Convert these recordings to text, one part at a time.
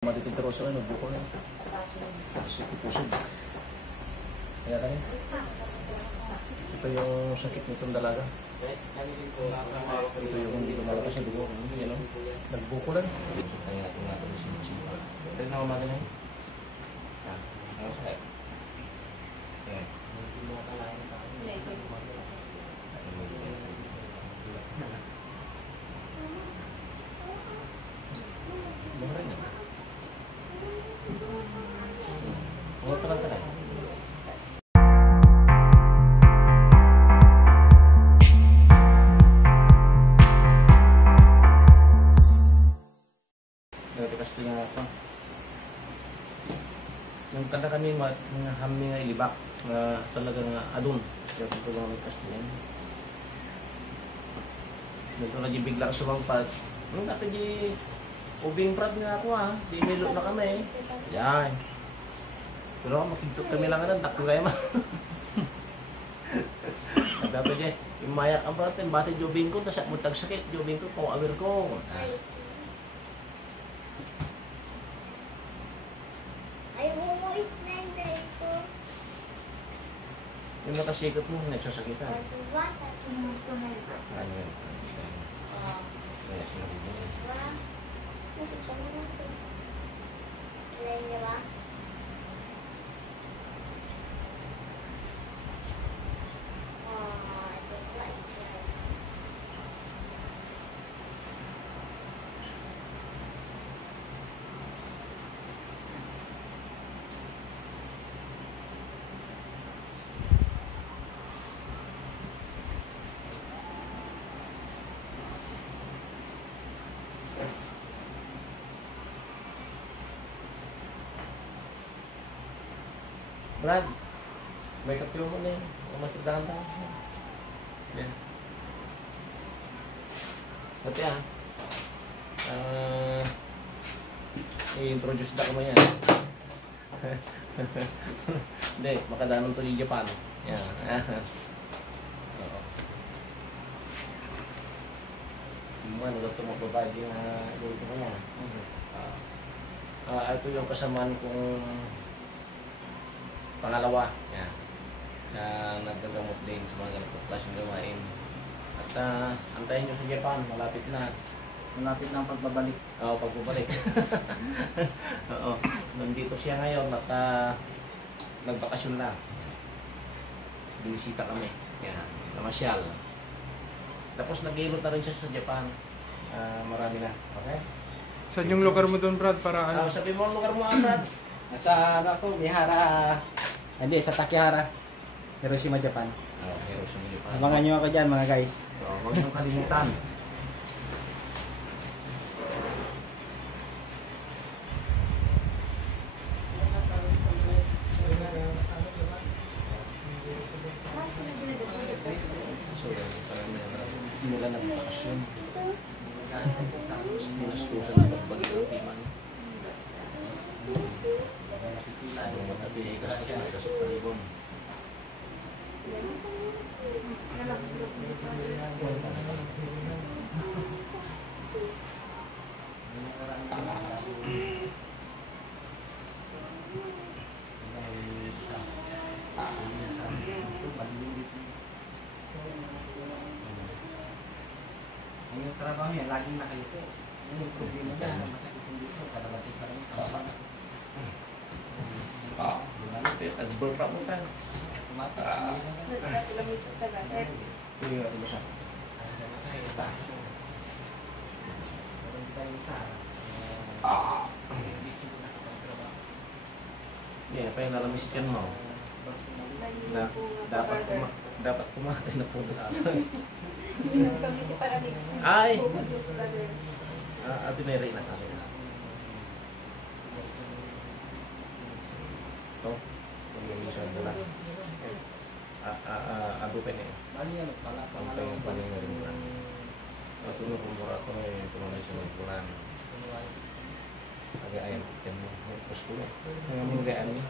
Matitid pero sa ano, buko na. Kasi pusod. Kaya tayo. Ito yung sakit nitong dalaga. Ito yung hindi lumalakas sa dugo. Yan o. Nagbuko lang. Kaya natin natin simpa. Pero na umaga na yun. Ano sa kaya? Ayan. Mura na. Mura pa lang tayo. Kasi nga ako. Yung kanta kami mga hamni nga ilibak na talagang adun. Kaya ito lang may kasi yan. Dito na di bigla ka sumangpat. Nung dati di ubing prad nga ako ha. Di milo na kami. Yan. Pero makitok kami lang na. Takto kayo ma. Dapat di. Imayak ang prad. Bati di ubing ko. Tapos mutag sakit. Di ubing ko. Pang-awir ko. Yung matasikot mo, nagsasakitan. Ano yun? Kaya sinabi Brad, may kapyo mo na yun. Kung makitaan tayo. Yan. Pati i-introduce na ko mo yan. Hindi, makadanon to di Japan. Yan. Ano daw ito magbabayad yung luto mo yan. Ito yung kasamaan kong pangalawa, yan, na naggagamot din sa mga ganitong klaseng gawain. At antayin nyo sa Japan, malapit na. Malapit na ang pagbabalik. Oo, pagbabalik. Oo, nandito siya ngayon at nagbakasyon na. Binisita kami, yan, namasyal. Tapos nag-iilot na rin siya sa Japan. Marami na, okay? Saan yung lugar mo doon, Brad? Para ano? Sabi mo ang lugar mo, Brad? Nasa ano to, Mihara. Hindi, sa Takihara. Hiroshima, Japan. Hiroshima, Japan. Abangan nyo ako dyan mga guys. Huwag nyo kalimutan. So, parang nila nagbakasyon. Minastusan na pagbagay ng piman. Ang matabi ay kastos na kasot na libon. Yung trabaho niya, laging nakalito. Yung problema niya, masakit yung dito, kalabatin pa rin kawapan. Nag-burp up mo tayo. Hindi nga ito siya. Yan, pa yung nalamis yan mo. Dapat kumatay na po natin. Ay! Ate Mary na kami. Ito. Pag-iisang mula. Agupen eh. Ang paling na rin mula. At nung kumura ko na yung tulungan sa mga bulan. Agay-ayan ko mo. Pusko na eh. Ngayon mo gayaan mo.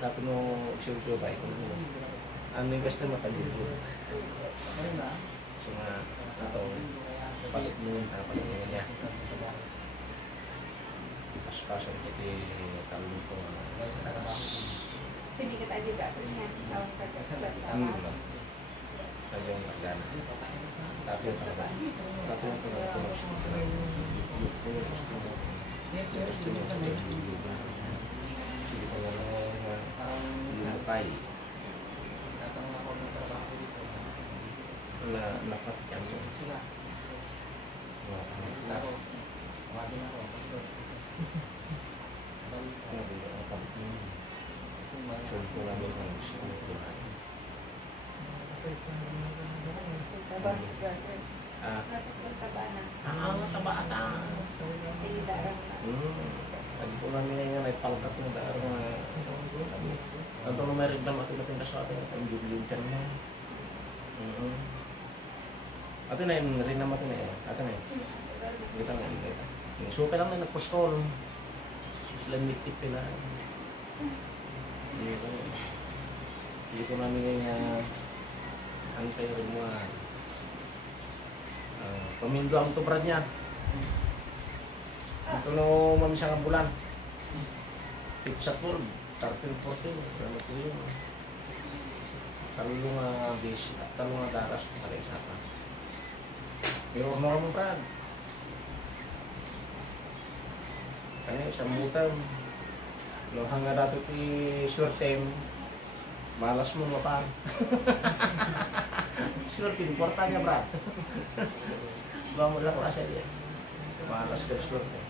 Tapos nung siyo-siyo ba ito mo. Ano yung gusto makaligo? So nga, ito, palit mo yun. Palit mo yun niya. paspasan pati talong ko. Hindi kita juga punya tahun kerja Ano lang. Kaya yung magana. Tapi yung parang lumukay. Tatanong ako ng trabaho dito. Na nakat yan. Sila. Laro. Kumabin ako. Sure ko namin ang gusto ko kumain. Mataba ata. Tadi po namin nga may pangkat ng daro nga. Ang tulong may rigdam at ilating ka sa atin at ang jubilin ka naman. Atin na yun, rin naman atin na yun. Atin na yun. Kita nga yun. Super lang na nagpostol. Sila mitip pila. Hindi ko namin nga antay rin mo pamindo ang tubrad niya. Ito no mamisang ang bulan. Tipsa 12, 13, 14. Ano po yun? Talong base at talong daras para isa pa. Pero normal brad. Kanya isang butang. No hanga dato ti short term. Malas mo mapang. Short term, importante brad. Bangun lang klase dia. Malas ka short term.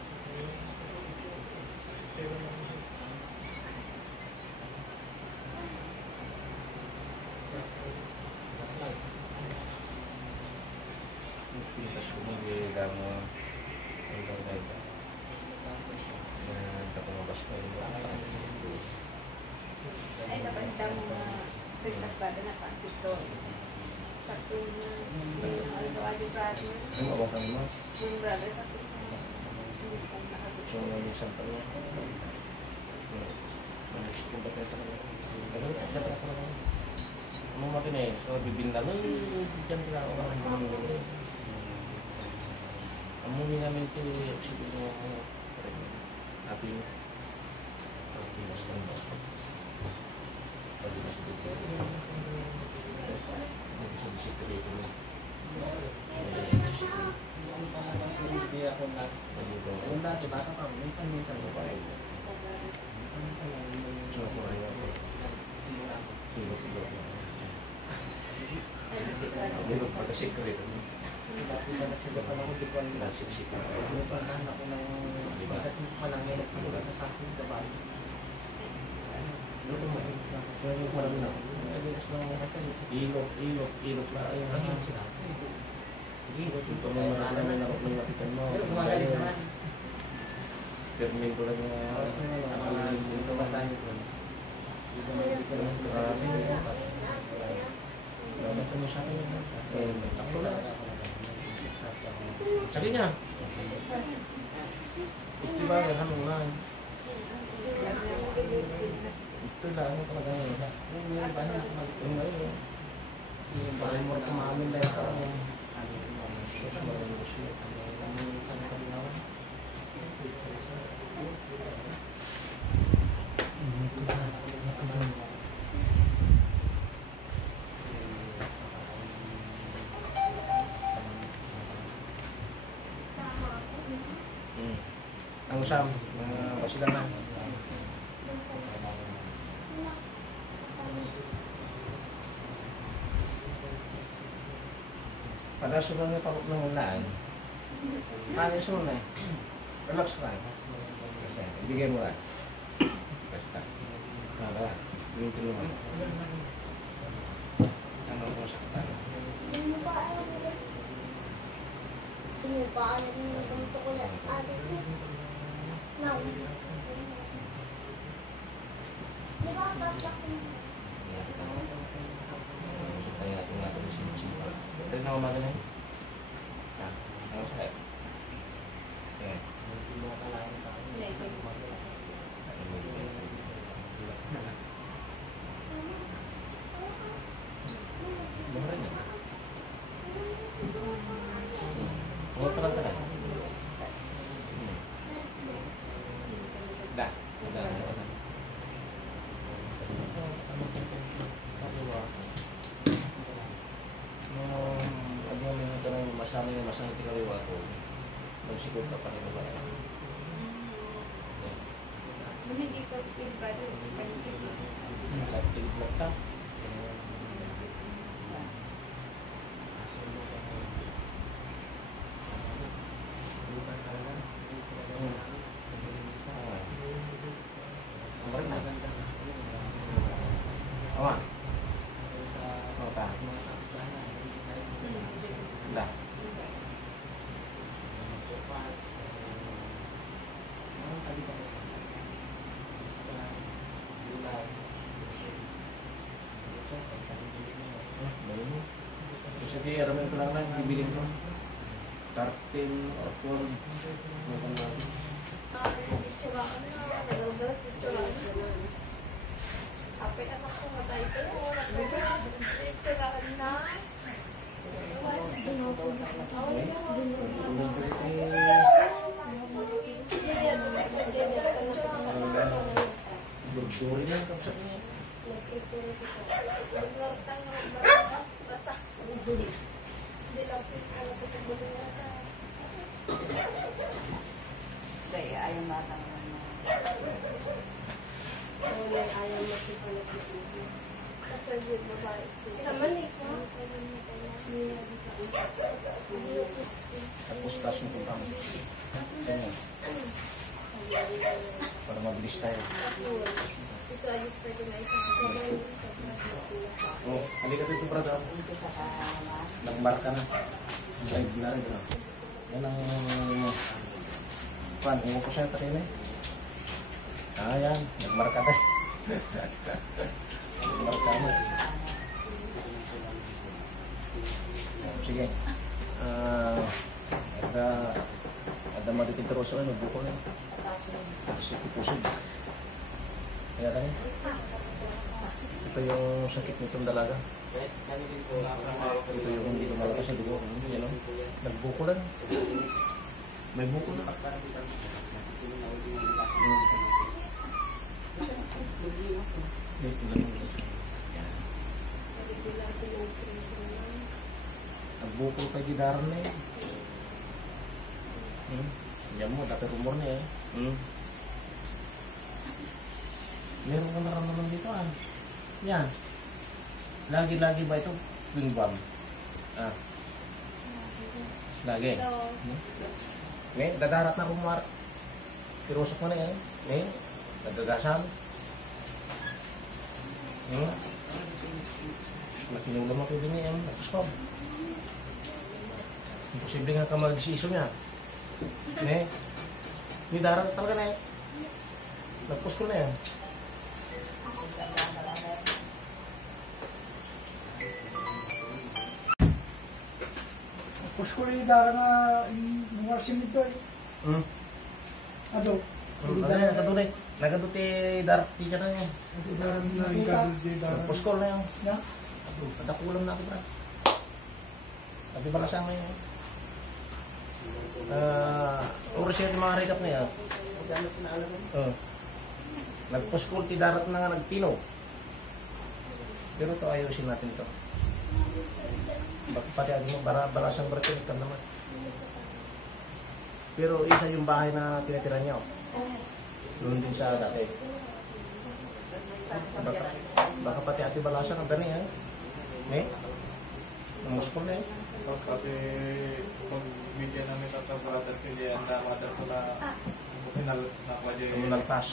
Pitas ko mag-gamo ang gagawin. Tapos ko yung Ay, napanda mo na pagkakbada na pangkito. Sakto na aldo-aldo brother. ano ba kang mo? Yung brother sakto sa So, minsan pa niya. Gusto ko ba tayo talaga? Dapat ako lang. Ano mo natin eh? So, bibinlang. Diyan nila ako lang. Amunin namin ito. Siguro ako. Ating mas lang ba? Pwede mas dito. Sa bisikreto mo. Hindi ako na. Yung dati bata pa, minsan mo pa rin. So, ako ay ako. Simula ko. Siguro. Hindi pa kasi sikreto mo. Dati pa na sila pa ako di ko alam. Siksik. Hindi pa na ako ng pagkat mo pa lang ngayon at sa akin kabali. Luto mo. So, yung marami na. Ilok na. Ayun. Sige, Ito mo marami na ako ng lapitan mo. pero gumagaling naman. Permin ko lang yung Ito matanya ko. Dito naman sa marami. basta mo sa akin. Takto lang. Sabi niya. Ito ba? Ano lang. Ito lang. Ano talaga yun? Yung iba na Yung ngayon. Parang mo kumamin lang ako. Sus, maraming gusto. Ang usam, mga basila na. Pada sunod na pakot ng ulan, paano yung sunod na? Relax ka lang. Basta, ibigay mo lang. Basta. Wala. Yung tulungan. Ano ko sa katalo? Ito na umaga na yun. Ano sa mura niya. Mura pa lang talaga. Dah. Dah. Ano yung tanong masama yung kaliwa ko. Magsigod ka pa rin ba? Hindi ko yung brother. Lagtilip ka. Awan. Oh, ta. Dah. Sige, aramin ko lang bibilin ko. Tartin, orpon. Apay anak ko matay ko. Nagtulakan na. Berduri lang kapsat niya. Kaya ayaw matang Tapos tas mo kung kami. Ganyan. Para mabilis tayo. Oh, halika dito brother. Nagmarka na. Live na rin. Yan ang pan. Iwan ko sa'yo tayo na eh. Ah, yan. Nagmarka tayo. Nagmarka na. Sige. Ada matitig terus ano, buko na. Sakit pusod. Kaya tayo. Ito yung sakit nitong dalaga. Ito yung hindi lumalakas sa dugo. Yan o. Nagbuko lang. May buko na. Dito lang. Nagbuko kay gidaran na eh. Yan mo, dati rumor na eh. Meron ko naramdaman dito ah. Yan. Lagi-lagi ba ito? Twin bomb. Ah. Lagi. May dadarat na rumar. Pirusok mo na eh. May nagagasan. Nakinulam ako din eh. Nagpuskob. Imposible nga ka mag-isiso niya. May darat talaga na eh. Nagpusko na yan. Pusko rin dara na mga simito eh. Ado. Nakatunay. Nakaduti darat teacher na yan. Dara na ikaduldi dara. Pusko na yan. Ya. Padakulang na ako bro. Sabi ba kasama yun? Oras yun yung mga rekap na yan. Nagpuskol ti darat na nga nagtino. Pero ito ayusin natin ito. Pati ano mo, barasang bertin ka naman. Pero isa yung bahay na tinatira niya. Doon din sa dati. Baka pati ati balasan ang dani eh. Numuskol na eh. Pati pag media namin brother ko hindi ang mother ko na Nalpas.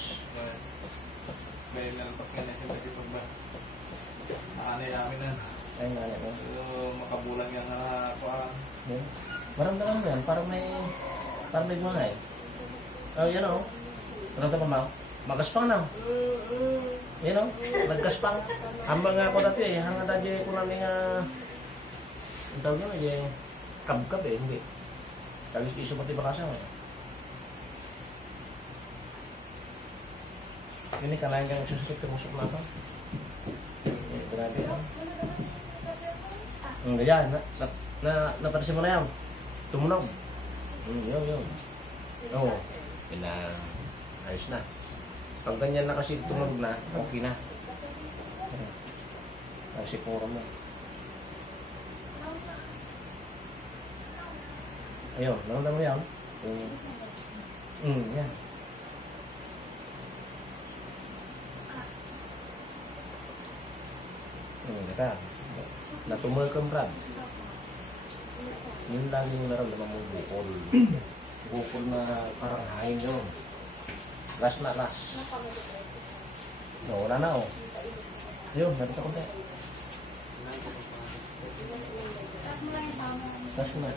May nalpas ka na sila dito ba? Aanay namin na. Ay nga yan. Makabulang yan na kuhaan. Maramdaman mo yan, parang may mga eh. Oh, yan o. Maramdaman mo? Magaspang na. Yan o, naggaspang. Hambang nga ako dati eh, hanggang dati ko namin ang tawag nyo eh, kabkab eh, hindi. Kalis iso pati bakasang eh. Ini kalahin kang susukit kemusok na ito. Grabe yan. Yan, napansin mo na yan. Tumunog. Yun. Oo. Ayos na. Pag ganyan na kasi tumunog na, okay na. Kasi puro mo. Ayun, naramdaman mo yan? Yan. Teka. Natumol kang Brad. Yun lang yung naramdaman mo bukol. Bukol na parang hangin yun. Last na, last. No, wala na oh. Ayun, nabit ako tayo. Last na.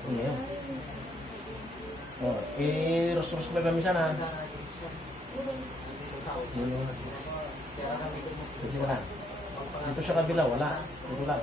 Ano yun? Oh, i-ros-ros na kami sana. Dito na. Dito sa kabila, wala. Dito lang.